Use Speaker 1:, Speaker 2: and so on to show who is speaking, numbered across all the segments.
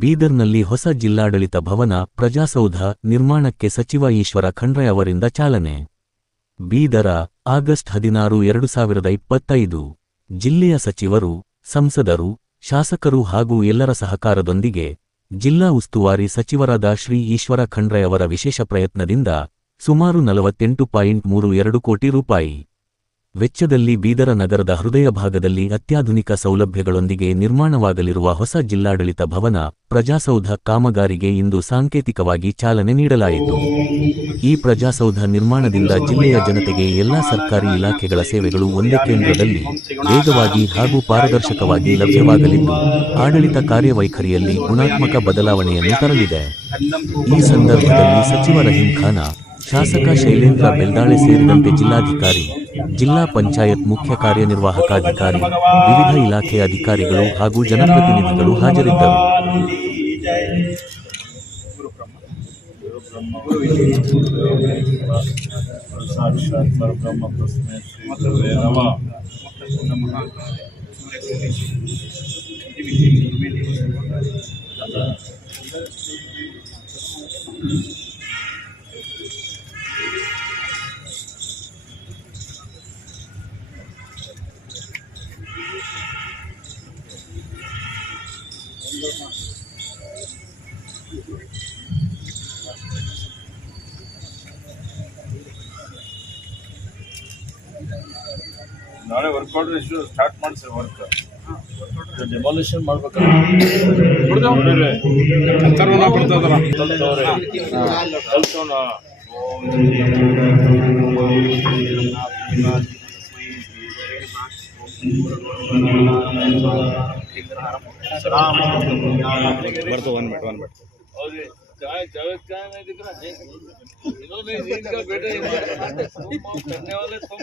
Speaker 1: ಬೀದರ್ನಲ್ಲಿ ಹೊಸ ಜಿಲ್ಲಾಡಳಿತ ಭವನ ಪ್ರಜಾಸೌಧ ನಿರ್ಮಾಣಕ್ಕೆ ಸಚಿವ ಈಶ್ವರ ಖಂಡ್ರೆ ಅವರಿಂದ ಚಾಲನೆ. ಬೀದರ ಆಗಸ್ಟ್ ಹದಿನಾರು ಎರಡು ಸಾವಿರದ ಇಪ್ಪತ್ತೈದು ಜಿಲ್ಲೆಯ ಸಚಿವರು, ಸಂಸದರು, ಶಾಸಕರು ಹಾಗೂ ಎಲ್ಲರ ಸಹಕಾರದೊಂದಿಗೆ ಜಿಲ್ಲಾ ಉಸ್ತುವಾರಿ ಸಚಿವರಾದ ಶ್ರೀ ಈಶ್ವರ ಖಂಡ್ರೆ ಅವರ ವಿಶೇಷ ಪ್ರಯತ್ನದಿಂದ ಸುಮಾರು ನಲವತ್ತೆಂಟು ಪಾಯಿಂಟ್ ಮೂರು ಎರಡು ಕೋಟಿ ರೂಪಾಯಿ ವೆಚ್ಚದಲ್ಲಿ ಬೀದರ ನಗರದ ಹೃದಯ ಭಾಗದಲ್ಲಿ ಅತ್ಯಾಧುನಿಕ ಸೌಲಭ್ಯಗಳೊಂದಿಗೆ ನಿರ್ಮಾಣವಾಗಲಿರುವ ಹೊಸ ಜಿಲ್ಲಾಡಳಿತ ಭವನ ಪ್ರಜಾಸೌಧ ಕಾಮಗಾರಿಗೆ ಇಂದು ಸಾಂಕೇತಿಕವಾಗಿ ಚಾಲನೆ ನೀಡಲಾಯಿತು. ಈ ಪ್ರಜಾಸೌಧ ನಿರ್ಮಾಣದಿಂದ ಜಿಲ್ಲೆಯ ಜನತೆಗೆ ಎಲ್ಲಾ ಸರ್ಕಾರಿ ಇಲಾಖೆಗಳ ಸೇವೆಗಳು ಒಂದೇ ಕೇಂದ್ರದಲ್ಲಿ ವೇಗವಾಗಿ ಹಾಗೂ ಪಾರದರ್ಶಕವಾಗಿ ಲಭ್ಯವಾಗಲಿದ್ದು, ಆಡಳಿತ ಕಾರ್ಯವೈಖರಿಯಲ್ಲಿ ಗುಣಾತ್ಮಕ ಬದಲಾವಣೆಯನ್ನು ತರಲಿದೆ. ಈ ಸಂದರ್ಭದಲ್ಲಿ ಸಚಿವ ರಹೀಂ ಖಾನ ಶಾಸಕ ಶೈಲೇಂದ್ರ ಬೆಲ್ದಾಳೆ ಸೇರಿದಂತೆ ಜಿಲ್ಲಾಧಿಕಾರಿ, ಜಿಲ್ಲಾ ಪಂಚಾಯತ್ ಮುಖ್ಯ ಕಾರ್ಯನಿರ್ವಾಹಕಾಧಿಕಾರಿ, ವಿವಿಧ ಇಲಾಖೆ ಅಧಿಕಾರಿಗಳು ಹಾಗೂ ಜನಪ್ರತಿನಿಧಿಗಳು ಹಾಜರಿದ್ದರು.
Speaker 2: ಸಾಕ್ಷಾತ್ ಪರಬ್ರಹ್ಮ ತಸ್ಮೈ ಶ್ರೀ ಗುರುವೇ ನಮಃ ನಾಳೆ ವರ್ಕೌಟ್ ಎಷ್ಟು ಸ್ಟಾರ್ಟ್ ಮಾಡಿಸ್ರಿ ವರ್ಕ್ ಡೆಮಾಲಿಷನ್ ಮಾಡ್ಬೇಕಲ್ಲ ನೋಡಿರಿ
Speaker 3: ಅಂತರ್ವನ ಬರ್ತದಲ್ಲ
Speaker 2: ಕಲ್ತವ್ರೆ ಕಲ್ತವ್ನ
Speaker 3: ಬರ್ತು ಒನ್ ಮಿನಿಟ್ ಒನ್ ಮಿನಿಟ್
Speaker 2: ಹೌದು चाय चाय क्या नहीं दिख रहा है इन्होंने इनका बेटा ये करने वाले तुम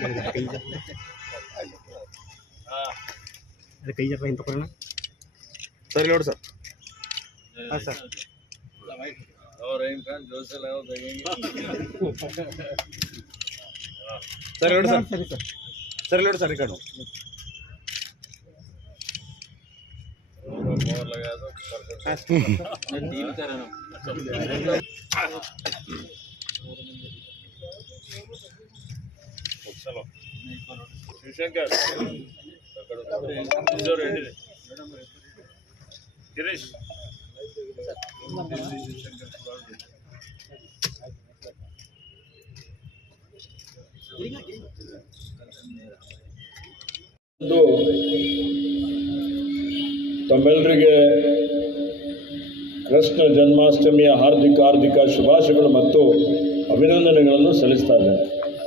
Speaker 2: हाँ
Speaker 3: ಅದು ಕೈ ಜಪ ಇಂತ ಕೊಡೋಣ ಸರ್ ನೋಡಿ ಸರ್ ಹಾಂ ಸರ್
Speaker 2: और रहीम खान जो से लाओ देंगे
Speaker 3: ಸರ್ ನೋಡಿ ಸರ್ ಸರಿ ಸರ್ ಸರ್ ನೋಡಿ ಸರ್ ಈ ಕಡೆ
Speaker 2: मोहर लगा दो तीन का रहना चलो ಶಿವಶಂಕರ್ ಕಿಶೋರ್ ಹೇಳಿರಿ
Speaker 4: ಇದು ತಮ್ಮೆಲ್ಲರಿಗೆ ಕೃಷ್ಣ ಜನ್ಮಾಷ್ಟಮಿಯ ಹಾರ್ದಿಕ ಹಾರ್ದಿಕ ಶುಭಾಶಯಗಳು ಮತ್ತು ಅಭಿನಂದನೆಗಳನ್ನು ಸಲ್ಲಿಸ್ತಾ ಇದ್ದೇನೆ.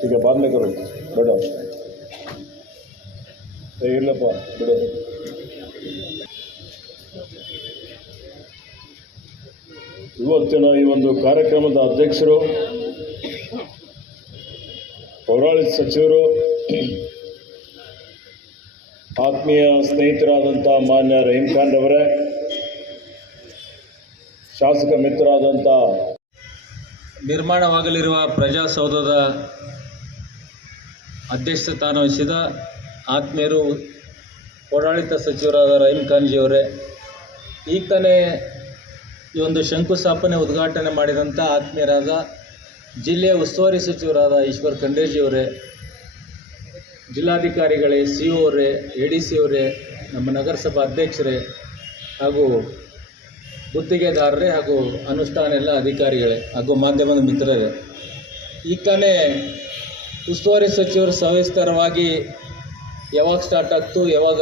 Speaker 4: ಈಗ ಬಾಂಧವರು ದೊಡ್ಡ ಇಲ್ಲಪ್ಪ, ಬಿಡು. ಇವತ್ತಿನ ಈ ಒಂದು ಕಾರ್ಯಕ್ರಮದ ಅಧ್ಯಕ್ಷರು ಪೌರಾಡಳಿತ ಸಚಿವರು, ಆತ್ಮೀಯ ಸ್ನೇಹಿತರಾದಂಥ ಮಾನ್ಯ ರಹೀಂ ಖಾನ್ ಅವರೇ ಶಾಸಕ ಮಿತ್ರರಾದಂಥ
Speaker 5: ನಿರ್ಮಾಣವಾಗಲಿರುವ ಪ್ರಜಾಸೌಧದ ಅಧ್ಯಕ್ಷ ಸ್ಥಾನ ವಹಿಸಿದ ಆತ್ಮೀಯರು ಓಡಾಳಿತ ಸಚಿವರಾದ ರಹೀಂ ಖಾನ್ಜಿಯವರೇ ಈಗ ತಾನೇ ಈ ಒಂದು ಶಂಕುಸ್ಥಾಪನೆ ಉದ್ಘಾಟನೆ ಮಾಡಿದಂಥ ಆತ್ಮೀಯರಾದ ಜಿಲ್ಲೆಯ ಉಸ್ತುವಾರಿ ಸಚಿವರಾದ ಈಶ್ವರ್ ಖಂಡೇಜಿಯವರೇ, ಜಿಲ್ಲಾಧಿಕಾರಿಗಳೇ ಸಿ ಅವರೇ ಎ ಡಿ ಸಿ ಅವರೇ ನಮ್ಮ ನಗರಸಭಾ ಅಧ್ಯಕ್ಷರೇ ಹಾಗೂ ಗುತ್ತಿಗೆದಾರರೇ ಹಾಗೂ ಅನುಷ್ಠಾನ ಎಲ್ಲ ಅಧಿಕಾರಿಗಳೇ ಹಾಗೂ ಮಾಧ್ಯಮದ ಮಿತ್ರರೇ ಈಗ ತಾನೇ ಉಸ್ತುವಾರಿ ಸಚಿವರು ಸವಿಸ್ತಾರವಾಗಿ ಯಾವಾಗ ಸ್ಟಾರ್ಟ್ ಆಗ್ತು, ಯಾವಾಗ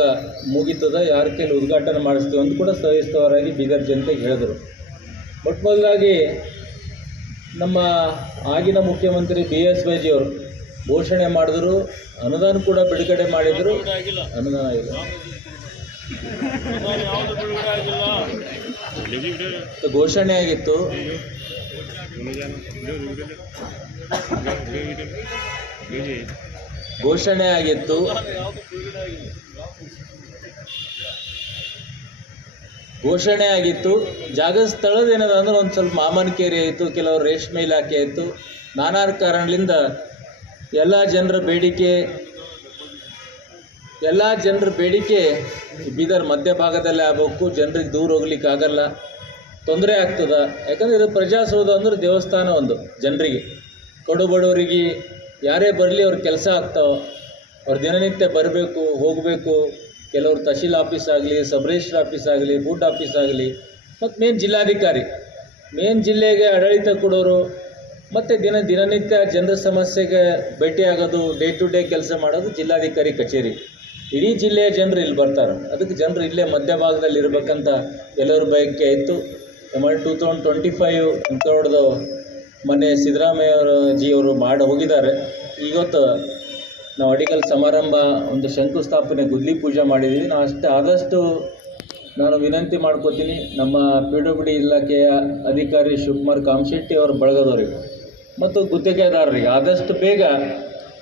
Speaker 5: ಮುಗೀತದ, ಯಾರ ಕೈಲಿ ಉದ್ಘಾಟನೆ ಮಾಡಿಸ್ತೀವಿ ಅಂತ ಕೂಡ ಸವಿಸ್ತವರಾಗಿ ಬೀದರ್ ಜನತೆಗೆ ಹೇಳಿದರು. ಮೊಟ್ಟ ಮೊದಲಾಗಿ ನಮ್ಮ ಆಗಿನ ಮುಖ್ಯಮಂತ್ರಿ ಬಿ ಎಸ್ ವೈಜಿಯವರು ಘೋಷಣೆ ಮಾಡಿದ್ರು, ಅನುದಾನ ಕೂಡ ಬಿಡುಗಡೆ ಮಾಡಿದರು. ಅನುದಾನ ಇಲ್ಲ ಘೋಷಣೆ ಆಗಿತ್ತು. ಘೋಷಣೆ ಆಗಿತ್ತು ಘೋಷಣೆ ಆಗಿತ್ತು ಜಾಗದ ಸ್ಥಳದ ಏನದ ಅಂದ್ರೆ ಒಂದು ಸ್ವಲ್ಪ ಮಾಮನಕೇರಿ ಆಯಿತು ಕೆಲವರು ರೇಷ್ಮೆ ಇಲಾಖೆ ಆಯಿತು ನಾನಾ ಕಾರಣದಿಂದ ಎಲ್ಲ ಜನರ ಬೇಡಿಕೆ, ಎಲ್ಲ ಜನರ ಬೇಡಿಕೆ ಬೀದರ್ ಮಧ್ಯ ಭಾಗದಲ್ಲೇ ಆಗಬೇಕು, ಜನರಿಗೆ ದೂರ ಹೋಗ್ಲಿಕ್ಕೆ ಆಗಲ್ಲ. ತೊಂದರೆ ಆಗ್ತದ. ಯಾಕಂದ್ರೆ ಇದು ಪ್ರಜಾಸೌಧ ಅಂದ್ರೆ ದೇವಸ್ಥಾನ ಒಂದು ಜನರಿಗೆ. ಕಡು ಬಡವರಿಗೆ ಯಾರೇ ಬರಲಿ ಅವ್ರ ಕೆಲಸ ಆಗ್ತಾವ ಅವ್ರು ದಿನನಿತ್ಯ ಬರಬೇಕು, ಹೋಗಬೇಕು, ಕೆಲವರು ತಹಶೀಲ್ ಆಫೀಸ್ ಆಗಲಿ ಸಬ್ ಆಫೀಸ್ ಆಗಲಿ ಬೂಟ್ ಆಫೀಸ್ ಆಗಲಿ ಮತ್ತು ಮೇನ್ ಜಿಲ್ಲಾಧಿಕಾರಿ. ಮೇನ್ ಜಿಲ್ಲೆಗೆ ಆಡಳಿತ ಕೊಡೋರು, ಮತ್ತು ದಿನ, ದಿನನಿತ್ಯ ಜನರ ಸಮಸ್ಯೆಗೆ ಭೇಟಿಯಾಗೋದು ಡೇ ಟು ಡೇ ಕೆಲಸ ಮಾಡೋದು ಜಿಲ್ಲಾಧಿಕಾರಿ ಕಚೇರಿ. ಇಡೀ ಜಿಲ್ಲೆಯ ಜನರು ಇಲ್ಲಿ ಬರ್ತಾರೆ. ಅದಕ್ಕೆ ಜನರು ಇಲ್ಲೇ ಮಧ್ಯಭಾಗದಲ್ಲಿ ಇರಬೇಕಂತ ಎಲ್ಲರ ಬಯಕೆ ಇತ್ತು. ಆಮೇಲೆ ಟೂ ತೌಸಂಡ್ ಟ್ವೆಂಟಿ ಫೈವ್ ಅಂಕರೋಡ್ದು ಮೊನ್ನೆ ಸಿದ್ದರಾಮಯ್ಯವರು ಜಿ ಅವರು ಮಾಡಿ ಹೋಗಿದ್ದಾರೆ. ಇವತ್ತು ನಾವು ಅಡಿಗಲ್ ಸಮಾರಂಭ, ಒಂದು ಶಂಕುಸ್ಥಾಪನೆ, ಗುದ್ಲಿ ಪೂಜೆ ಮಾಡಿದ್ದೀವಿ ನಾವು ಅಷ್ಟೇ ಆದಷ್ಟು ನಾನು ವಿನಂತಿ ಮಾಡ್ಕೋತೀನಿ ನಮ್ಮ ಪಿ ಡಿ ಇಲಾಖೆಯ ಅಧಿಕಾರಿ ಶಿವಕುಮಾರ್ ಕಾಮಶೆಟ್ಟಿ ಅವರು ಬಳಗದವರಿಗೆ ಮತ್ತು ಗುತ್ತಿಗೆದಾರರಿಗೆ ಆದಷ್ಟು ಬೇಗ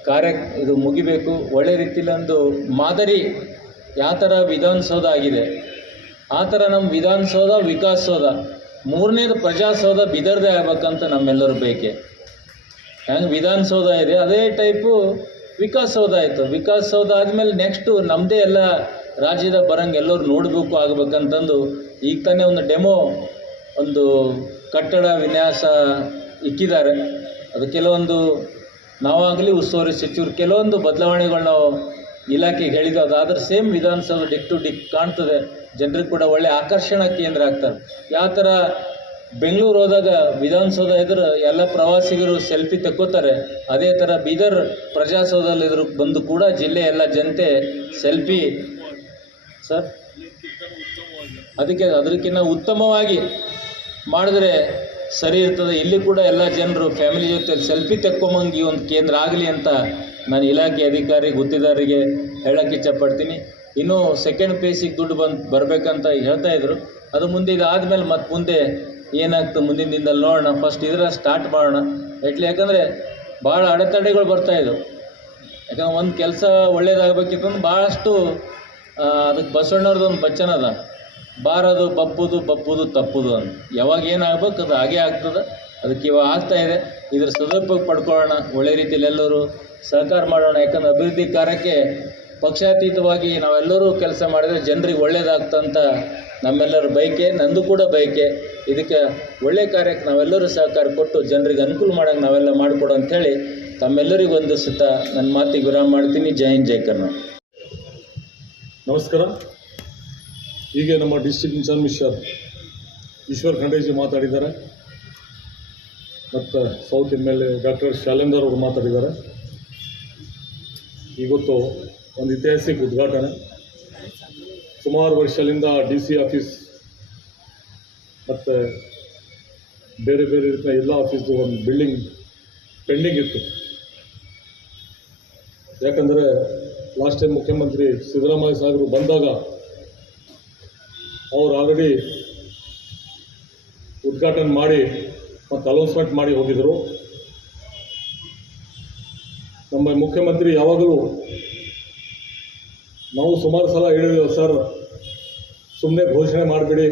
Speaker 5: ಕಾರ್ಯ ಇದು ಮುಗಿಬೇಕು. ಒಳ್ಳೆ ರೀತಿಯಲ್ಲಿ ಒಂದು ಮಾದರಿ ಯಾವ ಥರ ವಿಧಾನಸೌಧ ಆಗಿದೆ, ಆ ಥರ ನಮ್ಮ ವಿಧಾನಸೌಧ, ವಿಕಾಸಸೌಧ ಮೂರನೇದು ಪ್ರಜಾಸೌಧ ಬಿದರ್ದೇ ಆಗ್ಬೇಕಂತ ನಮ್ಮೆಲ್ಲರೂ ಬೇಕೆ. ಹೆಂಗೆ ವಿಧಾನಸೌಧ ಇದೆ, ಅದೇ ಟೈಪು ವಿಕಾಸಸೌಧ ಆಯಿತು. ವಿಕಾಸಸೌಧ ಆದಮೇಲೆ ನೆಕ್ಸ್ಟು ನಮ್ಮದೇ ಎಲ್ಲ ರಾಜ್ಯದ ಬರಂಗೆ ಎಲ್ಲರೂ ನೋಡಬೇಕು ಆಗ್ಬೇಕಂತಂದು ಈಗ ತಾನೇ ಒಂದು ಡೆಮೋ, ಒಂದು ಕಟ್ಟಡ ವಿನ್ಯಾಸ ಇಕ್ಕಿದ್ದಾರೆ. ಅದು ಕೆಲವೊಂದು ನಾವಾಗಲಿ ಉಸ್ತುವಾರಿ ಸಚಿವರು, ಕೆಲವೊಂದು ಬದಲಾವಣೆಗಳು ನಾವು ಇಲಾಖೆಗೆ ಹೇಳಿದ್ದು, ಅದಾದ್ರೆ ಸೇಮ್ ವಿಧಾನಸೌಧ ಡಿಕ್ ಟು ಡಿಕ್ ಕಾಣ್ತದೆ. ಜನರಿಗೆ ಕೂಡ ಒಳ್ಳೆ ಆಕರ್ಷಣಾ ಕೇಂದ್ರ ಆಗ್ತಾರೆ. ಯಾವ ಥರ ಬೆಂಗಳೂರು ಹೋದಾಗ ವಿಧಾನಸೌಧ ಎದುರು ಎಲ್ಲ ಪ್ರವಾಸಿಗರು ಸೆಲ್ಫಿ ತಕ್ಕೋತಾರೆ, ಅದೇ ಥರ ಬೀದರ್ ಪ್ರಜಾಸೌಧದಲ್ಲಿ ಎದುರು ಬಂದು ಕೂಡ ಜಿಲ್ಲೆ ಎಲ್ಲ ಜನತೆ ಸೆಲ್ಫಿ. ಸರ್, ಅದಕ್ಕೆ ಅದಕ್ಕಿಂತ ಉತ್ತಮವಾಗಿ ಮಾಡಿದ್ರೆ ಸರಿ ಇರ್ತದೆ. ಇಲ್ಲಿ ಕೂಡ ಎಲ್ಲ ಜನರು ಫ್ಯಾಮಿಲಿ ಜೊತೆ ಸೆಲ್ಫಿ ತೆಕ್ಕೊಂಬಂಗೆ ಒಂದು ಕೇಂದ್ರ ಆಗಲಿ ಅಂತ ನಾನು ಇಲಾಖೆ ಅಧಿಕಾರಿ, ಗುತ್ತಿದಾರರಿಗೆ ಹೇಳೋಕ್ಕೆ ಇಚ್ಛಪಡ್ತೀನಿ ಇನ್ನೂ ಸೆಕೆಂಡ್ ಪೇಸಿಗೆ ದುಡ್ಡು ಬಂದು ಬರಬೇಕಂತ ಹೇಳ್ತಾ ಇದ್ರು. ಅದು ಮುಂದೆ ಇದಾದ್ಮೇಲೆ ಮತ್ತೆ ಮುಂದೆ ಏನಾಗ್ತದೆ ಮುಂದಿನ ದಿನದಲ್ಲಿ ನೋಡೋಣ. ಫಸ್ಟ್ ಇದರ ಸ್ಟಾರ್ಟ್ ಮಾಡೋಣ. ಎಟ್ಲಿ ಯಾಕಂದರೆ ಭಾಳ ಅಡೆತಡೆಗಳು ಬರ್ತಾ ಇದ್ದವು ಯಾಕಂದ್ರೆ ಒಂದು ಕೆಲಸ ಒಳ್ಳೇದಾಗಬೇಕಿತ್ತು ಅಂದ್ರೆ ಭಾಳಷ್ಟು ಅದಕ್ಕೆ ಬಸವಣ್ಣವ್ರದ್ದು ಒಂದು ಬಚ್ಚನ ಅದ. ಬಾರದು ಬಪ್ಪುದು ಬಪ್ಪುದು ತಪ್ಪುದು ಅಂತ. ಯಾವಾಗ ಏನಾಗಬೇಕು ಅದು ಹಾಗೇ ಆಗ್ತದೆ. ಅದಕ್ಕೆ ಇವಾಗ ಆಗ್ತಾ ಇದೆ. ಇದ್ರ ಸದುಪಯೋಗ ಪಡ್ಕೊಳ್ಳೋಣ. ಒಳ್ಳೆ ರೀತಿಯಲ್ಲಿ ಎಲ್ಲರೂ ಸಹಕಾರ ಮಾಡೋಣ. ಯಾಕಂದ್ರೆ ಅಭಿವೃದ್ಧಿ ಕಾರ್ಯಕ್ಕೆ ಪಕ್ಷಾತೀತವಾಗಿ ನಾವೆಲ್ಲರೂ ಕೆಲಸ ಮಾಡಿದರೆ ಜನರಿಗೆ ಒಳ್ಳೆಯದಾಗ್ತಂತ ನಮ್ಮೆಲ್ಲರ ಬಯಕೆ, ನಂದು ಕೂಡ ಬಯಕೆ. ಇದಕ್ಕೆ ಒಳ್ಳೆ ಕಾರ್ಯಕ್ಕೆ ನಾವೆಲ್ಲರೂ ಸಹಕಾರ ಕೊಟ್ಟು ಜನರಿಗೆ ಅನುಕೂಲ ಮಾಡೋಂಗೆ ನಾವೆಲ್ಲ ಮಾಡಿಕೊಡು ಅಂಥೇಳಿ ತಮ್ಮೆಲ್ಲರಿಗೂ ಒಂದು ಸುತ್ತ ನನ್ನ ಮಾತಿಗೆ ವಿರಾಮ ಮಾಡ್ತೀನಿ. ಜೈ ಹಿಂದ್, ಜೈ ಕರ್ನಾಟಕ.
Speaker 6: ನಮಸ್ಕಾರ. ಈಗ ನಮ್ಮ ಡಿಸ್ಟ್ರಿಕ್ಟ್ ಇನ್ಚಾರ್ಜ್ ಈಶ್ವರ್ ಖಂಡೇಜಿ ಮಾತಾಡಿದ್ದಾರೆ. ಮತ್ತು south M L A doctor ಶಾಲೇಂದರ್ ಅವರು ಮಾತಾಡಿದ್ದಾರೆ. ಇವತ್ತು ಒಂದು ಐತಿಹಾಸಿಕ ಉದ್ಘಾಟನೆ. ಸುಮಾರು ವರ್ಷಗಳಿಂದ ಡಿ ಸಿ ಆಫೀಸ್ ಮತ್ತು ಬೇರೆ ಬೇರೆ ರೀತಿಯ ಎಲ್ಲ ಆಫೀಸ್ದು ಒಂದು ಬಿಲ್ಡಿಂಗ್ ಪೆಂಡಿಂಗ್ ಇತ್ತು. ಯಾಕಂದರೆ ಲಾಸ್ಟ್ ಟೈಮ್ ಮುಖ್ಯಮಂತ್ರಿ ಸಿದ್ದರಾಮಯ್ಯ ಸಾಹೇಬರು ಬಂದಾಗ ಅವರು ಆಲ್ರೆಡಿ ಉದ್ಘಾಟನೆ ಮಾಡಿ ಮತ್ತು ಅನೌನ್ಸ್ಮೆಂಟ್ ಮಾಡಿ ಹೋಗಿದ್ದರು ನಮ್ಮ ಮುಖ್ಯಮಂತ್ರಿ ಯಾವಾಗಲೂ ನಾವು ಸುಮಾರು ಸಲ ಹೇಳಿದ್ದೇವೆ ಸರ್ ಸುಮ್ಮನೆ ಘೋಷಣೆ ಮಾಡಿಬಿಡಿ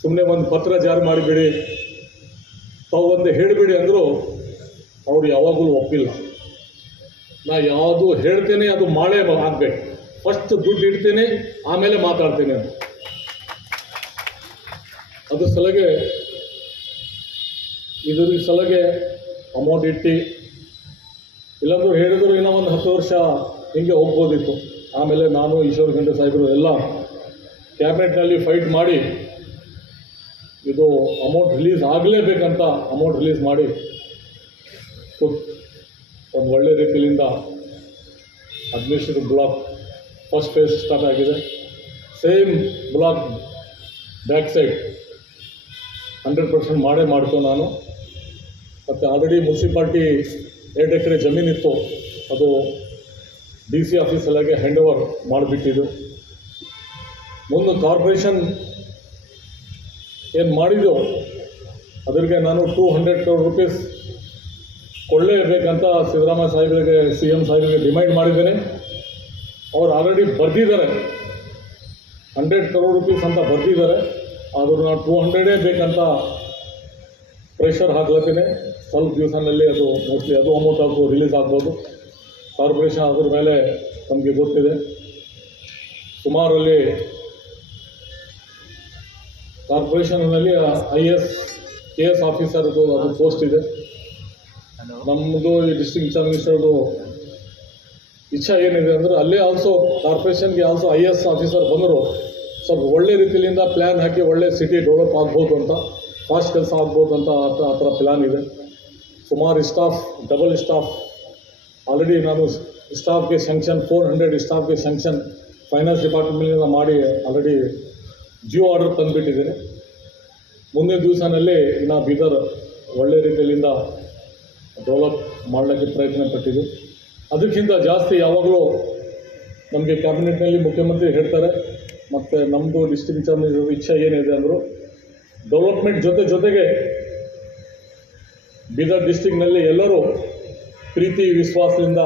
Speaker 6: ಸುಮ್ಮನೆ ಒಂದು ಪತ್ರ ಜಾರಿ ಮಾಡಿಬಿಡಿ. ತಾವು ಒಂದು ಹೇಳಿಬಿಡಿ ಅಂದರೂ ಅವರು ಯಾವಾಗಲೂ ಒಪ್ಪಿಲ್ಲ. ನಾ ಯಾವುದು ಹೇಳ್ತೇನೆ, ಅದು ಮಾಡೇ ಆಗಬೇಕು. ಫಸ್ಟ್ ದುಡ್ಡು ಇಡ್ತೇನೆ, ಆಮೇಲೆ ಮಾತಾಡ್ತೇನೆ ಅಂತ. ಅದ್ರ ಸಲಗೆ ಇದ್ರ ಸಲಗೆ ಅಮೌಂಟ್ ಇಟ್ಟು. ಇಲ್ಲಾಂದ್ರೂ ಹೇಳಿದ್ರು, ಇನ್ನೂ ಒಂದು ಹತ್ತು ವರ್ಷ ಹಿಂಗೆ ಹೋಗ್ಬೋದಿತ್ತು. ಆಮೇಲೆ ನಾನು, ಈಶ್ವರ ಖಂಡ್ರೆ ಸಾಹೇಬರು ಎಲ್ಲ ಕ್ಯಾಬಿನೆಟ್ನಲ್ಲಿ ಫೈಟ್ ಮಾಡಿ ಇದು ಅಮೌಂಟ್ ರಿಲೀಸ್ ಆಗಲೇಬೇಕಂತ ಅಮೌಂಟ್ ರಿಲೀಸ್ ಮಾಡಿ ಒಂದು ಒಳ್ಳೆ ರೀತಿಯಿಂದ administrative block first phase start ಆಗಿದೆ. Same block back side hundred percent ಮಾಡೇ ಮಾಡ್ತು ನಾನು. ಮತ್ತು ಆಲ್ರೆಡಿ ಮುನ್ಸಿಪಾಲ್ಟಿ ಎರಡು ಎಕರೆ ಜಮೀನಿತ್ತು. ಅದು ಡಿ ಸಿ ಆಫೀಸಲ್ಲಾಗೆ ಹ್ಯಾಂಡ್ ಓವರ್ ಮಾಡಿಬಿಟ್ಟಿದ್ದು. ಒಂದು ಕಾರ್ಪೊರೇಷನ್ ಏನು ಮಾಡಿದ್ದು ಅದರಿಗೆ ನಾನು ಟೂ ಹಂಡ್ರೆಡ್ ಕ್ರೋಡ್ ರುಪೀಸ್ ಕೊಡಲೇಬೇಕಂತ ಸಿದ್ದರಾಮಯ್ಯ ಸಾಹೇಬರಿಗೆ, ಸಿ ಎಂ ಸಾಹೇಬರಿಗೆ ಡಿಮ್ಯಾಂಡ್ ಮಾಡಿದ್ದೇನೆ. ಅವ್ರು ಆಲ್ರೆಡಿ ಬರೆದಿದ್ದಾರೆ. ಹಂಡ್ರೆಡ್ ಕರೋಡ್ ರುಪೀಸ್ ಅಂತ ಬರೆದಿದ್ದಾರೆ. ಆದರೂ ನಾನು ಟೂ ಹಂಡ್ರೆಡೇ ಬೇಕಂತ ಪ್ರೆಷರ್ ಹಾಕ್ಲತ್ತೀನಿ. ಸ್ವಲ್ಪ ದಿವಸದಲ್ಲಿ ಅದು ಮೋಸ್ಟ್ಲಿ ಅದು ಅಮೌಂಟ್ ಆಗ್ಬೋದು ರಿಲೀಸ್ ಆಗ್ಬೋದು. ಕಾರ್ಪೊರೇಷನ್ ಅದರ ಮೇಲೆ ನಮಗೆ ಗೊತ್ತಿದೆ. ಸುಮಾರಲ್ಲಿ ಕಾರ್ಪೊರೇಷನ್ನಲ್ಲಿ ಐ ಎಸ್ ಕೆ ಎಸ್ ಆಫೀಸರ್ದು ಅದು ಪೋಸ್ಟ್ ಇದೆ. ನಮ್ಮದು ಈ ಡಿಸ್ಟ್ರಿಕ್ಟ್ ಇನ್ಚಾರ್ಜ್ ಮಿನಿಸ್ಟರ್ದು ಇಚ್ಛೆ ಏನಿದೆ ಅಂದರೆ ಅಲ್ಲೇ ಆಲ್ಸೋ ಕಾರ್ಪೊರೇಷನ್ಗೆ ಆಲ್ಸೋ ಐ ಎಸ್ ಆಫೀಸರ್ ಬಂದರು. ಸ್ವಲ್ಪ ಒಳ್ಳೆ ರೀತಿಯಿಂದ ಪ್ಲ್ಯಾನ್ ಹಾಕಿ ಒಳ್ಳೆ ಸಿಟಿ ಡೆವಲಪ್ ಆಗ್ಬೋದು ಅಂತ ಫಾಸ್ಟ್ ಕೆಲಸ ಆಗ್ಬೋದು ಅಂತ ಆ ಥರ- ಆ ಥರ ಪ್ಲ್ಯಾನ್ ಇದೆ. ಸುಮಾರು ಸ್ಟಾಫ್ ಡಬಲ್ ಸ್ಟಾಫ್ ಆಲ್ರೆಡಿ ನಾನು ಸ್ಟಾಫ್ಗೆ ಸ್ಯಾಂಕ್ಷನ್ ಫೋರ್ ಹಂಡ್ರೆಡ್ ಸ್ಟಾಫ್ಗೆ ಸ್ಯಾಂಕ್ಷನ್ ಫೈನಾನ್ಸ್ ಡಿಪಾರ್ಟ್ಮೆಂಟ್ನಿಂದ ಮಾಡಿ ಆಲ್ರೆಡಿ ಜಿಯೋ ಆರ್ಡರ್ ತಂದುಬಿಟ್ಟಿದ್ದೀನಿ. ಮುಂದಿನ ದಿವಸನಲ್ಲಿ ಇನ್ನು ಬೀದರ್ ಒಳ್ಳೆ ರೀತಿಯಿಂದ ಡೆವಲಪ್ ಮಾಡಲಿಕ್ಕೆ ಪ್ರಯತ್ನ ಪಟ್ಟಿದ್ದು ಅದಕ್ಕಿಂತ ಜಾಸ್ತಿ ಯಾವಾಗಲೂ ನಮಗೆ ಕ್ಯಾಬಿನೆಟ್ನಲ್ಲಿ ಮುಖ್ಯಮಂತ್ರಿ ಹೇಳ್ತಾರೆ, ಮತ್ತು ನಮ್ಮದು ಡಿಸ್ಟ್ರಿಕ್ಟ್ ಚಾರ್ಜ್ ಇಚ್ಛೆ ಏನಿದೆ ಅಂದರು ಡೆವಲಪ್ಮೆಂಟ್ ಜೊತೆ ಜೊತೆಗೆ ಬೀದರ್ ಡಿಸ್ಟಿಕ್ನಲ್ಲಿ ಎಲ್ಲರೂ ಪ್ರೀತಿ, ವಿಶ್ವಾಸದಿಂದ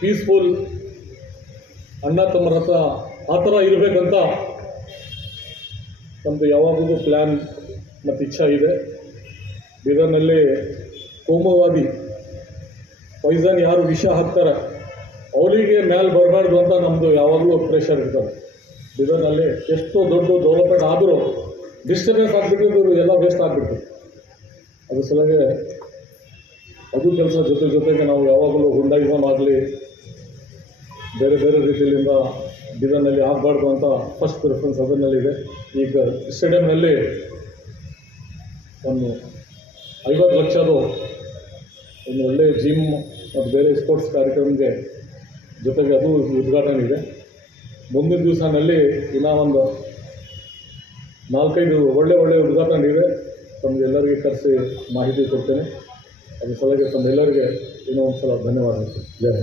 Speaker 6: ಪೀಸ್ಫುಲ್ ಅಣ್ಣ ತಮ್ಮರ ಹತ್ರ ಆ ಥರ ಇರಬೇಕಂತ ನಮ್ಮದು ಯಾವಾಗಲೂ ಪ್ಲ್ಯಾನ್ ಮತ್ತು ಇಚ್ಛೆ ಇದೆ. ಬೀದರ್ನಲ್ಲಿ ಕೋಮವಾದಿ ಪಾಯ್ಸನ್ ಯಾರು ವಿಷ ಹಾಕ್ತಾರೆ, ಅವರಿಗೆ ಮ್ಯಾಲೆ ಬರಬಾರ್ದು ಅಂತ ನಮ್ಮದು ಯಾವಾಗಲೂ ಪ್ರೆಷರ್ ಇರ್ತದೆ. ಬೀದರ್ನಲ್ಲಿ ಎಷ್ಟೋ ದೊಡ್ಡ ಡೆವಲಪ್ಮೆಂಟ್ ಆದರೂ ಡಿಸ್ಟರ್ಬೆನ್ಸ್ ಆಗಿಬಿಟ್ಟಿದ್ದು ಎಲ್ಲ ವೇಸ್ಟ್ ಆಗಿಬಿಡ್ತದೆ. ಅದ್ರ ಸಲುವಾಗಿ ಅದು ಕೆಲಸ ಜೊತೆ ಜೊತೆಗೆ ನಾವು ಯಾವಾಗಲೂ ಹುಂಡಾಯಿಸಮ್ ಆಗಲಿ, ಬೇರೆ ಬೇರೆ ರೀತಿಯಿಂದ ಬಿದನ್ನಲ್ಲಿ ಆಗಬಾರ್ದು ಅಂತ ಫಸ್ಟ್ ಪ್ರಿಫರೆನ್ಸ್ ಅದರಲ್ಲಿದೆ ಈಗ ಸ್ಟೇಡಿಯಂನಲ್ಲಿ ಒಂದು ಐವತ್ತು ಲಕ್ಷದು ಒಂದು ಒಳ್ಳೆಯ ಜಿಮ್ ಮತ್ತು ಬೇರೆ ಸ್ಪೋರ್ಟ್ಸ್ ಕಾರ್ಯಕ್ರಮಕ್ಕೆ ಜೊತೆಗೆ ಅದು ಉದ್ಘಾಟನೆ ಇದೆ. ಮುಂದಿನ ದಿವಸನಲ್ಲಿ ಇನ್ನೂ ಒಂದು ನಾಲ್ಕೈದು ಒಳ್ಳೆ ಒಳ್ಳೆಯ ಉದ್ಘಾಟನೆ ಇದೆ. ತಮಗೆಲ್ಲರಿಗೆ ಕರೆಸಿ ಮಾಹಿತಿ ಕೊಡ್ತೇನೆ. ಅದ್ರ ಸಲುವಾಗಿ ತಮ್ಮೆಲ್ಲರಿಗೆ ಇನ್ನೂ ಒಂದು ಸಲ ಧನ್ಯವಾದಗಳು ಜಯ